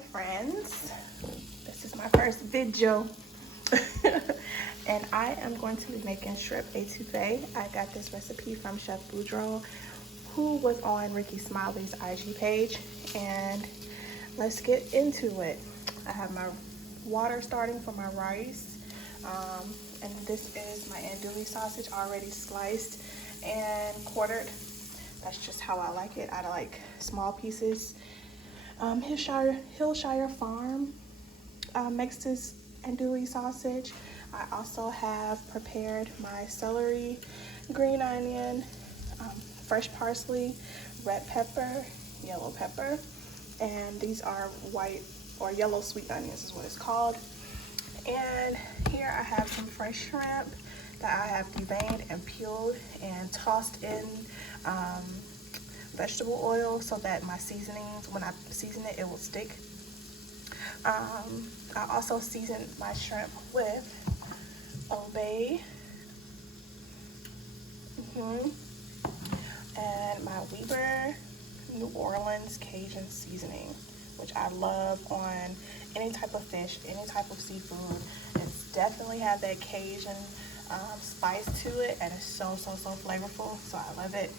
friends, this is my first video and I am going to be making shrimp etouffee. I got this recipe from Chef Boudreaux, who was on Ricky Smiley's IG page, and let's get into it. I have my water starting for my rice, and this is my andouille sausage already sliced and quartered. That's just how I like it. I like small pieces. Hillshire Farm makes this andouille sausage. I also have prepared my celery, green onion, fresh parsley, red pepper, yellow pepper, and these are white or yellow sweet onions is what it's called. And here I have some fresh shrimp that I have deveined and peeled and tossed in vegetable oil so that my seasonings, when I season it, it will stick. I also seasoned my shrimp with Old Bay and my Weber New Orleans Cajun seasoning, which I love on any type of fish, any type of seafood. It's definitely have that Cajun spice to it, and it's so flavorful, so I love it.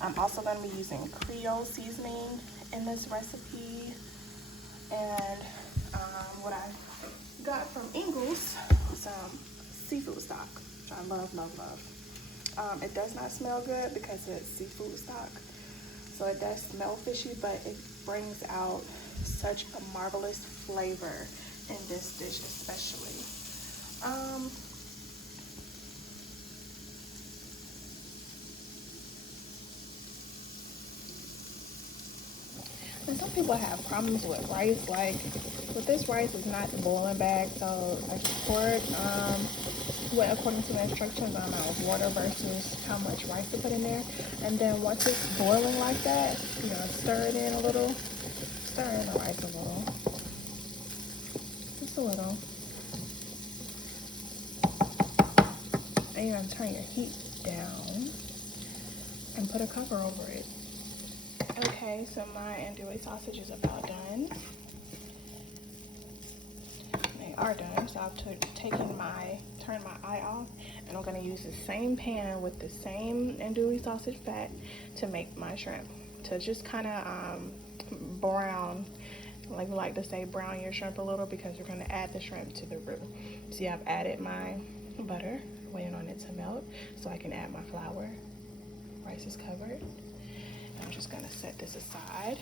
I'm also going to be using Creole seasoning in this recipe, and what I got from Ingles, some seafood stock, which I love. It does not smell good because it's seafood stock, so it does smell fishy, but it brings out such a marvelous flavor in this dish especially. And some people have problems with rice, like with this rice is not boiling back, so I just poured went according to the instructions on amount of water versus how much rice to put in there. And then once it's boiling like that, you know, stir it in a little, stir in the rice a little, just a little. And you're gonna turn your heat down and put a cover over it. Okay, so my andouille sausage is about done. They are done, so I've turned my eye off, and I'm gonna use the same pan with the same andouille sausage fat to make my shrimp, to just kind of brown, like we like to say, brown your shrimp a little, because you're gonna add the shrimp to the roux. See, I've added my butter, waiting on it to melt so I can add my flour. Rice is covered. I'm just gonna set this aside.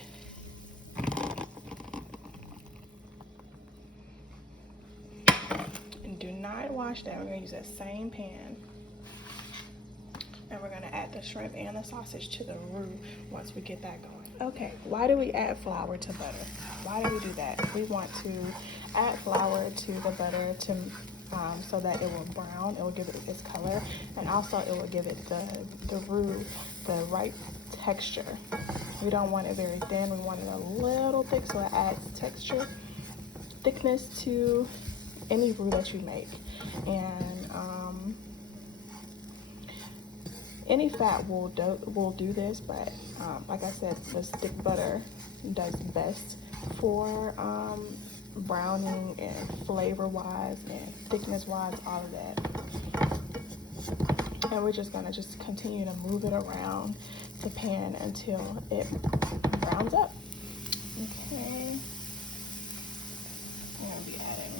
And do not wash that. We're gonna use that same pan. And we're gonna add the shrimp and the sausage to the roux once we get that going. Okay, why do we add flour to butter? Why do we do that? We want to add flour to the butter to so that it will brown, it will give it its color, and also it will give it the roux the right texture. We don't want it very thin, we want it a little thick, so it adds texture, thickness to any roux that you make. And any fat will do this, but like I said, the stick butter does best for browning and flavor wise and thickness wise, all of that. And we're just gonna continue to move it around the pan until it browns up. Okay, I'm gonna be adding,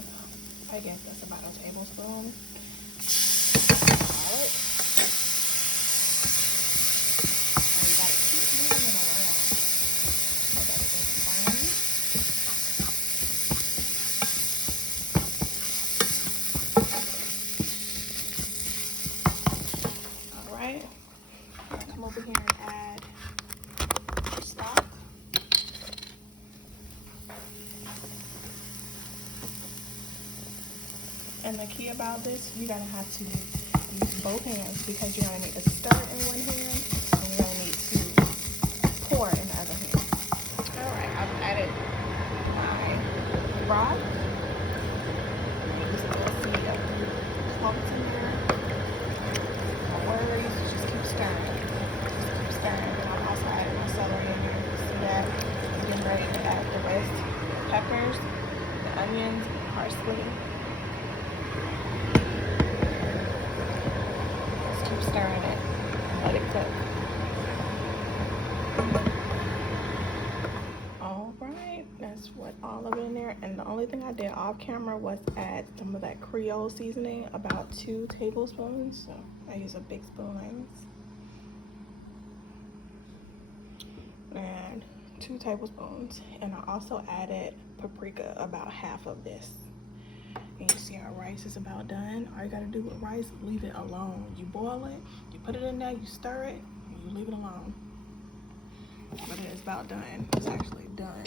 I guess that's about a tablespoon. Garlic. And you gotta keep moving it around so that it doesn't burn. Alright, I'm gonna come over here and add the stock. And the key about this, you're gonna have to use both hands, because you're gonna need to stir in one hand and you're gonna need to pour in the other hand. Alright, I've added my broth. Just a little seed of cloves in there. No worries, just keep stirring. Just keep stirring. And I've also added my celery in there. See that? I'm getting ready to add the rest. onions, parsley. Just keep stirring it. Let it cook. All right, that's what all of it in there. And the only thing I did off camera was add some of that Creole seasoning, about 2 tablespoons. So I use a big spoon like this. And 2 tablespoons. And I also added paprika, about half of this. And you see our rice is about done. All you gotta do with rice, leave it alone. You boil it, you put it in there, you stir it, and you leave it alone. But it is about done. It's actually done.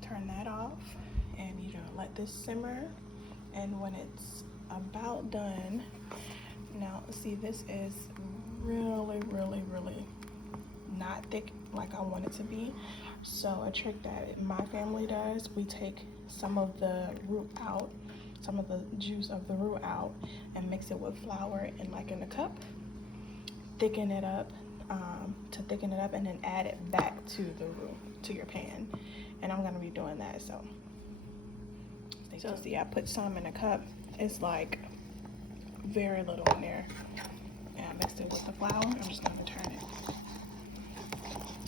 Turn that off, and you're gonna let this simmer. And when it's about done, now see, this is really, really, really not thick like I want it to be. So a trick that my family does, we take some of the roux out, some of the juice of the roux out, and mix it with flour in a cup, thicken it up, and then add it back to the roux, to your pan. And I'm gonna be doing that. So see, I put some in a cup. It's like very little in there, and I mixed it with the flour. I'm just gonna turn it,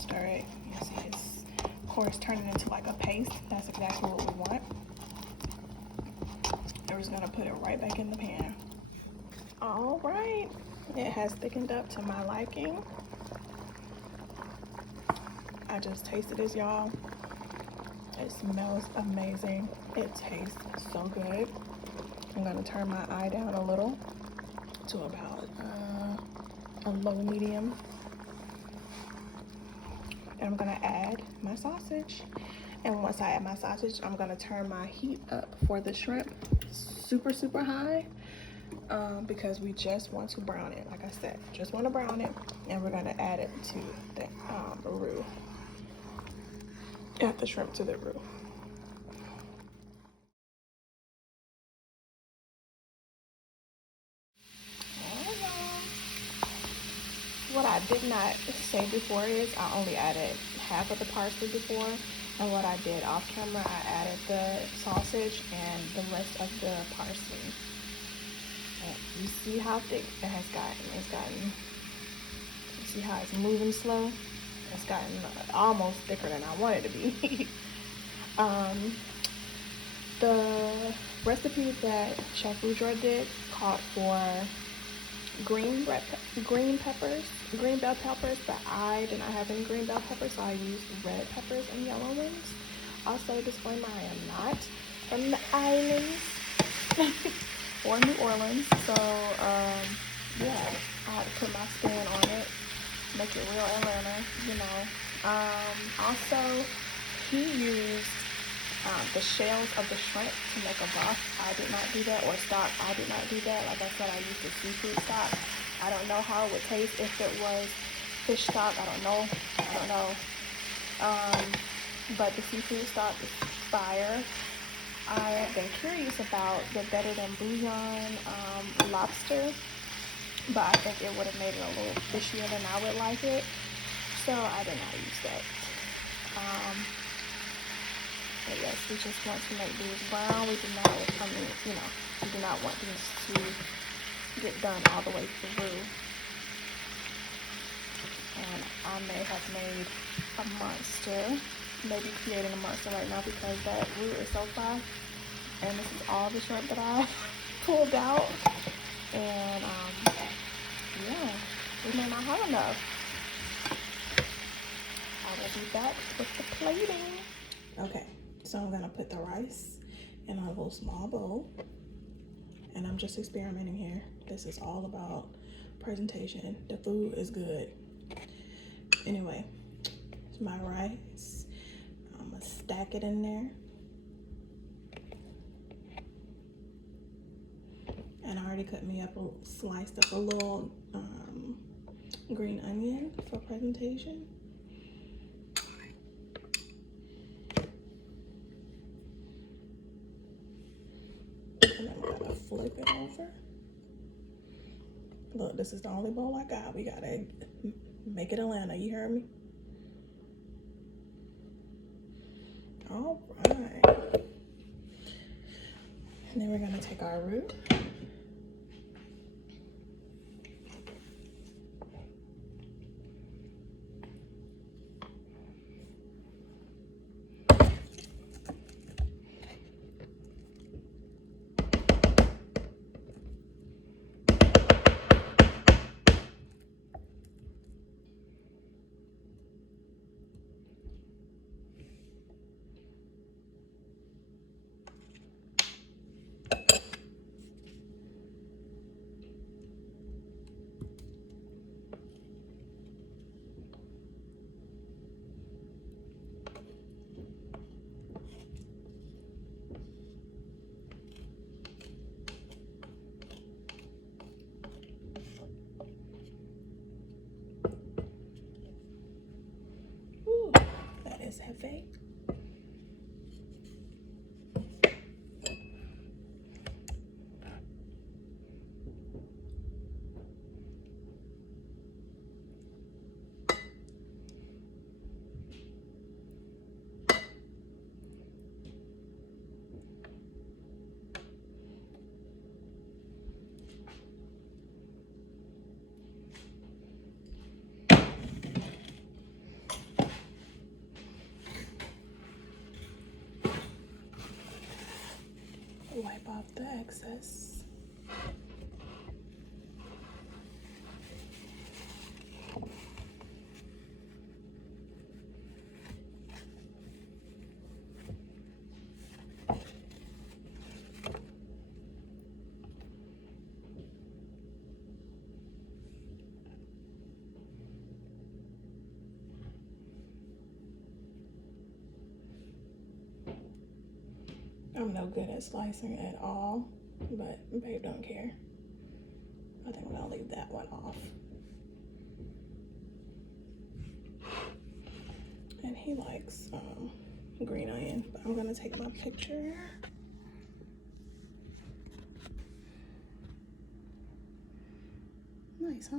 stir it. You see, it's of course turning into like a paste. That's exactly what we want. I'm just gonna put it right back in the pan. All right, it has thickened up to my liking. I just tasted this, y'all. It smells amazing. It tastes so good. I'm gonna turn my eye down a little to about a low medium. And I'm gonna add my sausage. And once I add my sausage, I'm gonna turn my heat up for the shrimp super, super high, because we just want to brown it. Like I said, just want to brown it, and we're gonna add it to the roux. Add the shrimp to the roux. What I did not say before is I only added half of the parsley before, and what I did off camera, I added the sausage and the rest of the parsley. And you see how thick it has gotten. It's gotten, you see how it's moving slow? It's gotten almost thicker than I want it to be. The recipe that Chef Boudreaux did called for green bell peppers, but I did not have any green bell peppers, so I used red peppers and yellow ones. Also, disclaimer, I am not from the islands or New Orleans, so yeah, I had to put my spin on it, make it real Atlanta, you know. Also, he used the shells of the shrimp to make a broth. I did not do that, or stock. I did not do that. Like I said, I used the seafood stock. I don't know how it would taste if it was fish stock. I don't know. But the seafood stock is fire. I have been curious about the better than bouillon lobster, but I think it would have made it a little fishier than I would like it, so I did not use that. But yes, we just want to make these brown. We do not, we do not want these to get done all the way through. And I may have made a monster, maybe creating a monster right now, because that roux is so far. And this is all the shrimp that I pulled out. And yeah, we may not have enough. I will be back with the plating. Okay. So I'm gonna put the rice in a little small bowl, and I'm just experimenting here. This is all about presentation. The food is good. Anyway, it's my rice. I'm gonna stack it in there. And I already cut me up, sliced up a little green onion for presentation. And I'm gonna flip it over. Look, this is the only bowl I got. We gotta make it Atlanta, you heard me? All right. And then we're gonna take our roux. Ooh, that is heavy. Wipe off the excess. I'm no good at slicing at all, but babe don't care. I think I'm gonna leave that one off. And he likes green onion, but I'm gonna take my picture. Nice, huh?